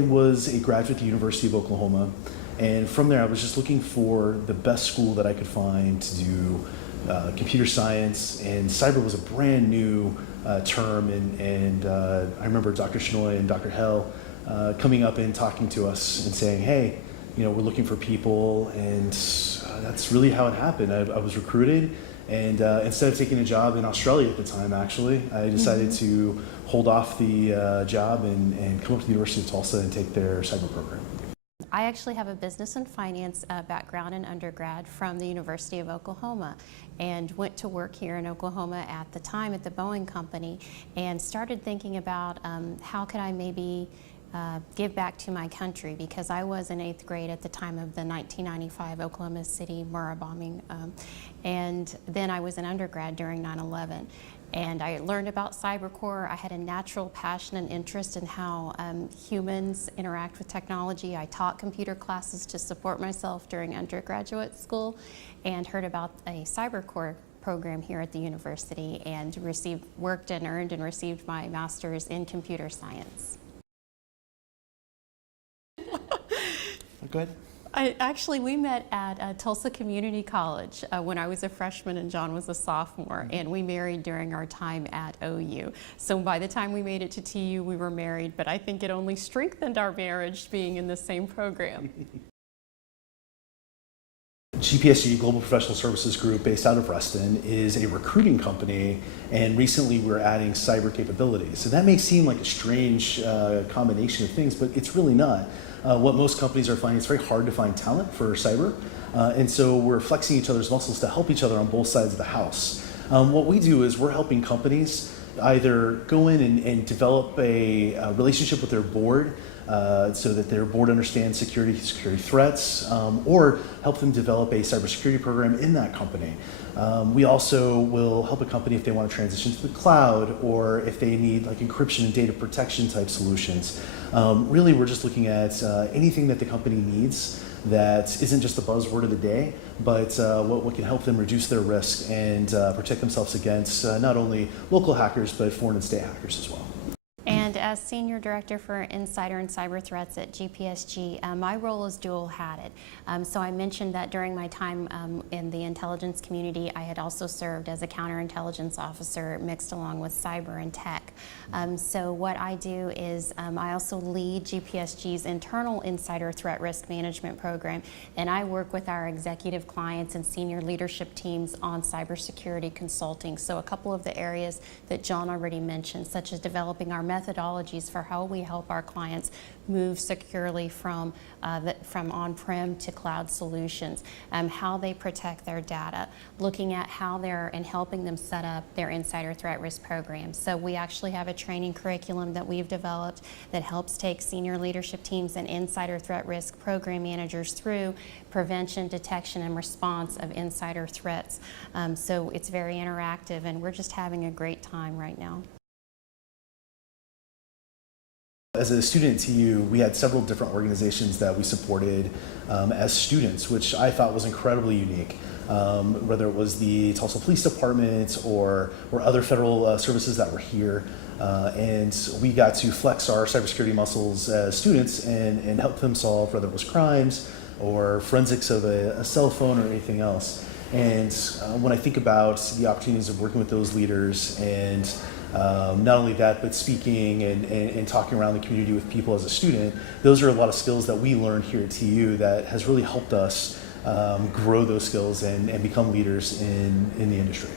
I was a graduate at the University of Oklahoma, and from there I was just looking for the best school that I could find to do computer science, and cyber was a brand new term, and I remember Dr. Shinoy and Dr. Hell coming up and talking to us and saying, hey, we're looking for people, and that's really how it happened. I was recruited, and instead of taking a job in Australia at the time, actually, I decided to hold off the job and come up to the University of Tulsa and take their cyber program. I actually have a business and finance background in undergrad from the University of Oklahoma, and went to work here in Oklahoma at the time at the Boeing company, and started thinking about how could I maybe give back to my country, because I was in 8th grade at the time of the 1995 Oklahoma City Murrah bombing, and then I was an undergrad during 9/11. And I learned about cybercore. I had a natural passion and interest in how humans interact with technology. I taught computer classes to support myself during undergraduate school, and heard about a cybercore program here at the university, and worked and earned and received my master's in computer science. Go ahead. We met at Tulsa Community College when I was a freshman and John was a sophomore, and we married during our time at OU. So by the time we made it to TU, we were married, but I think it only strengthened our marriage being in the same program. GPSG, Global Professional Services Group, based out of Reston, is a recruiting company, and recently we're adding cyber capabilities. So that may seem like a strange combination of things, but it's really not. What most companies are finding, it's very hard to find talent for cyber, and so we're flexing each other's muscles to help each other on both sides of the house. What we do is we're helping companies either go in and develop a relationship with their board, so that their board understands security threats, or help them develop a cybersecurity program in that company. We also will help a company if they want to transition to the cloud, or if they need like encryption and data protection type solutions. Really, we're just looking at anything that the company needs that isn't just the buzzword of the day, but what can help them reduce their risk and protect themselves against not only local hackers, but foreign and state hackers as well. And as Senior Director for Insider and Cyber Threats at GPSG, my role is dual-hatted. So I mentioned that during my time in the intelligence community, I had also served as a counterintelligence officer mixed along with cyber and tech. So what I do is I also lead GPSG's internal insider threat risk management program, and I work with our executive clients and senior leadership teams on cybersecurity consulting. So a couple of the areas that John already mentioned, such as developing our methodologies for how we help our clients move securely from on-prem to cloud solutions, how they protect their data, looking at how and helping them set up their insider threat risk programs. So we actually have a training curriculum that we've developed that helps take senior leadership teams and insider threat risk program managers through prevention, detection, and response of insider threats. So it's very interactive, and we're just having a great time right now. As a student at TU, we had several different organizations that we supported as students, which I thought was incredibly unique. Whether it was the Tulsa Police Department or other federal services that were here. And we got to flex our cybersecurity muscles as students and help them solve whether it was crimes or forensics of a cell phone or anything else. And when I think about the opportunities of working with those leaders, and not only that, but speaking and talking around the community with people as a student, those are a lot of skills that we learned here at TU that has really helped us grow those skills and become leaders in the industry.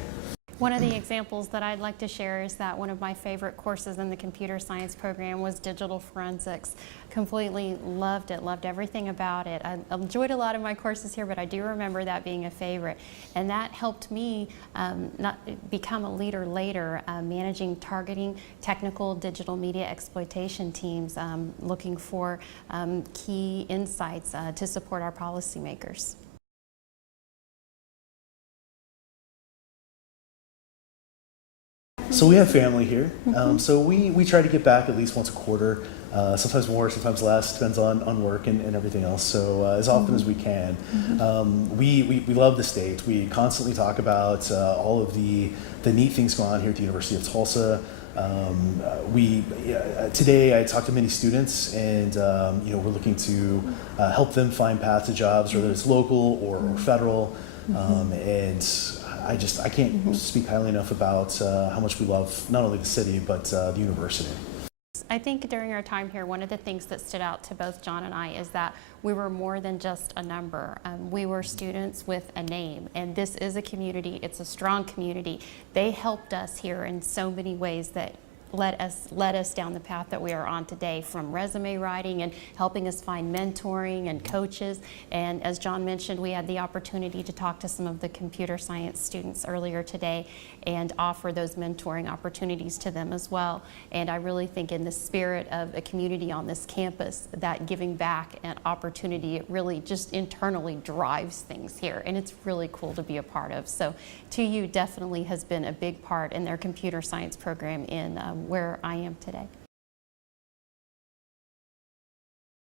One of the examples that I'd like to share is that one of my favorite courses in the computer science program was digital forensics. Completely loved it, loved everything about it. I enjoyed a lot of my courses here, but I do remember that being a favorite. And that helped me not become a leader later, managing targeting technical digital media exploitation teams, looking for key insights to support our policymakers. So we have family here, so we try to get back at least once a quarter, sometimes more, sometimes less, depends on work and everything else, so as often as we can. We love the state. We constantly talk about all of the neat things going on here at the University of Tulsa. Today I talked to many students, and we're looking to help them find paths to jobs, whether it's local or federal. And I can't speak highly enough about how much we love not only the city but the university. I think during our time here, one of the things that stood out to both John and I is that we were more than just a number. We were students with a name, and this is a community. It's a strong community. They helped us here in so many ways that led us down the path that we are on today, from resume writing and helping us find mentoring and coaches. And as John mentioned, we had the opportunity to talk to some of the computer science students earlier today and offer those mentoring opportunities to them as well. And I really think in the spirit of a community on this campus, that giving back and opportunity, it really just internally drives things here. And it's really cool to be a part of. So 2U definitely has been a big part in their computer science program in where I am today.